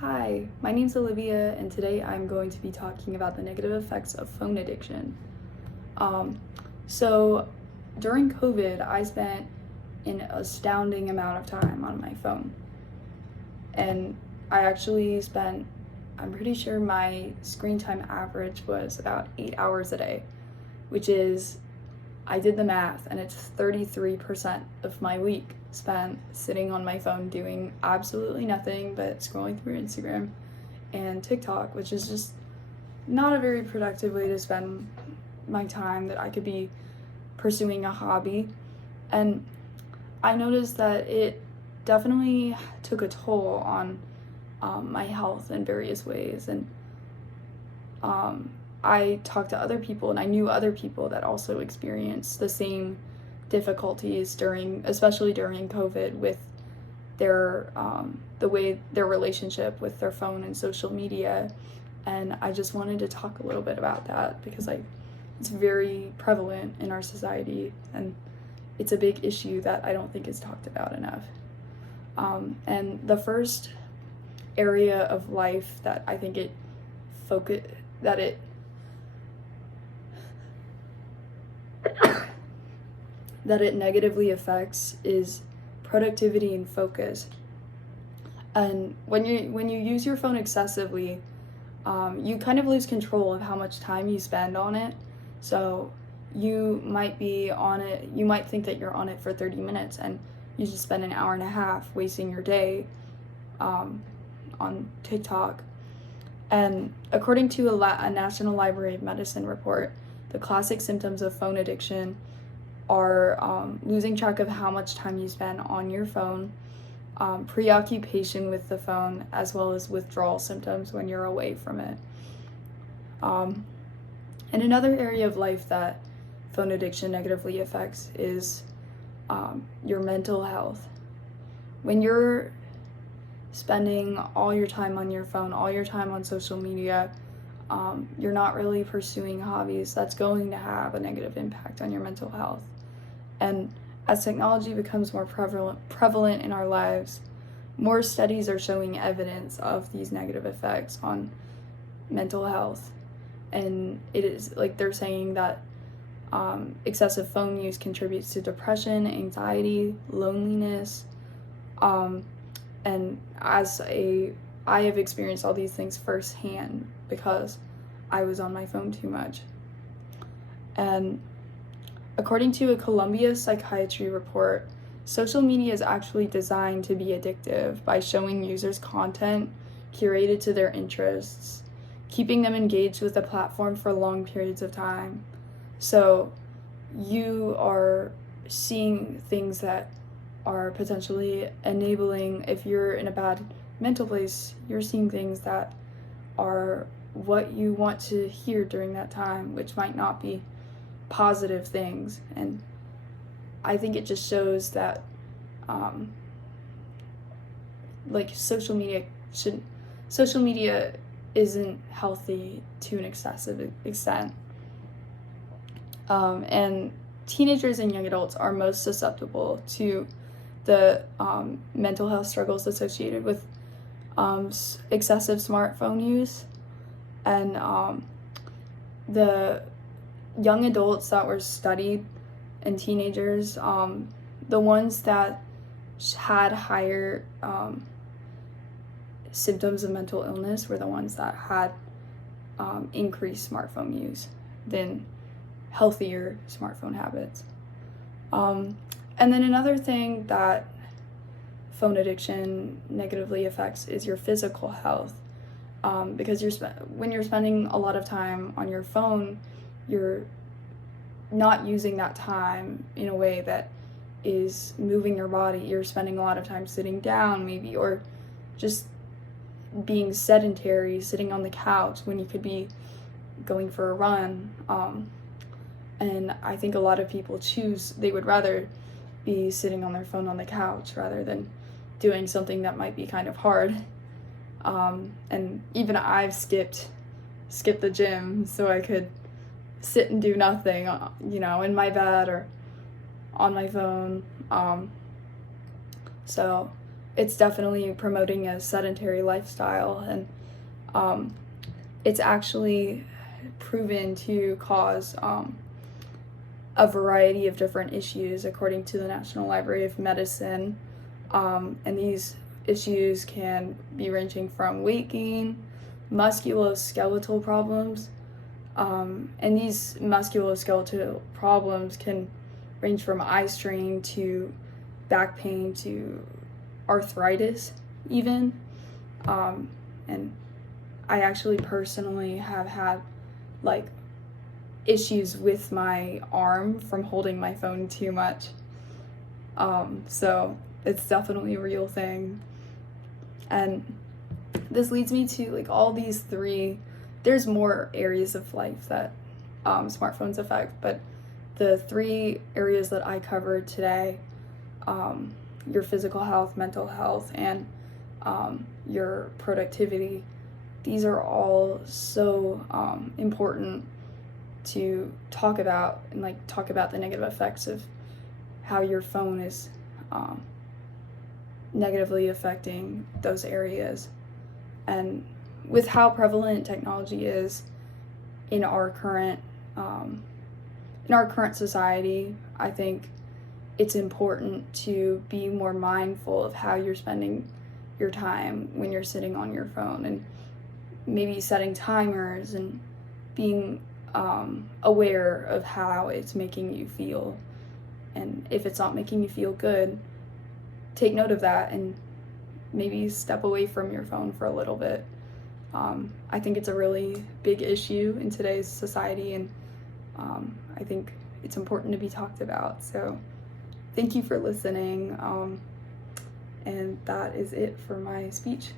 Hi, my name's Olivia, and today I'm going to be talking about the negative effects of phone addiction. Um, so, during COVID, I spent an astounding amount of time on my phone. And I actually spent, I'm pretty sure my screen time average was about 8 hours a day, which is, I did the math, and it's 33% of my week spent sitting on my phone doing absolutely nothing but scrolling through Instagram and TikTok, which is just not a very productive way to spend my time that I could be pursuing a hobby. And I noticed that it definitely took a toll on my health in various ways. And I talked to other people, and I knew other people that also experienced the same difficulties especially during COVID, with their the way their relationship with their phone and social media. And I just wanted to talk a little bit about that because it's very prevalent in our society, and it's a big issue that I don't think is talked about enough. And the first area of life that I think it focus that it that it negatively affects is productivity and focus. And when you use your phone excessively, you kind of lose control of how much time you spend on it. So you might be on it, you might think that you're on it for 30 minutes, and you just spend an hour and a half wasting your day on TikTok. And according to a National Library of Medicine report, the classic symptoms of phone addiction are losing track of how much time you spend on your phone, preoccupation with the phone, as well as withdrawal symptoms when you're away from it. And another area of life that phone addiction negatively affects is your mental health. When you're spending all your time on your phone, all your time on social media, you're not really pursuing hobbies, that's going to have a negative impact on your mental health. And as technology becomes more prevalent in our lives, more studies are showing evidence of these negative effects on mental health. And it is like they're saying that excessive phone use contributes to depression, anxiety, loneliness. And I have experienced all these things firsthand because I was on my phone too much. And according to a Columbia Psychiatry report, social media is actually designed to be addictive by showing users content curated to their interests, keeping them engaged with the platform for long periods of time. So you are seeing things that are potentially enabling, if you're in a bad mental place, you're seeing things that are what you want to hear during that time, which might not be positive things. And I think it just shows that social media isn't healthy to an excessive extent. And teenagers and young adults are most susceptible to the mental health struggles associated with excessive smartphone use. And the young adults that were studied and teenagers, the ones that had higher symptoms of mental illness were the ones that had increased smartphone use than healthier smartphone habits. And then another thing that phone addiction negatively affects is your physical health, because when you're spending a lot of time on your phone, you're not using that time in a way that is moving your body. You're spending a lot of time sitting down maybe, or just being sedentary, sitting on the couch when you could be going for a run. And I think a lot of people they would rather be sitting on their phone on the couch rather than doing something that might be kind of hard. And even I've skipped the gym so I could sit and do nothing, in my bed or on my phone. So it's definitely promoting a sedentary lifestyle, and it's actually proven to cause a variety of different issues according to the National Library of Medicine. And these issues can be ranging from weight gain, musculoskeletal problems, and these musculoskeletal problems can range from eye strain to back pain to arthritis even. And I actually personally have had like issues with my arm from holding my phone too much. So it's definitely a real thing. And this leads me to like all these three, there's more areas of life that smartphones affect, but the three areas that I covered today, your physical health, mental health, and your productivity, these are all so important to talk about, and like talk about the negative effects of how your phone is negatively affecting those areas. And with how prevalent technology is in our current society, I think it's important to be more mindful of how you're spending your time when you're sitting on your phone, and maybe setting timers and being aware of how it's making you feel. And if it's not making you feel good, take note of that and maybe step away from your phone for a little bit. I think it's a really big issue in today's society, and I think it's important to be talked about. So thank you for listening, and that is it for my speech.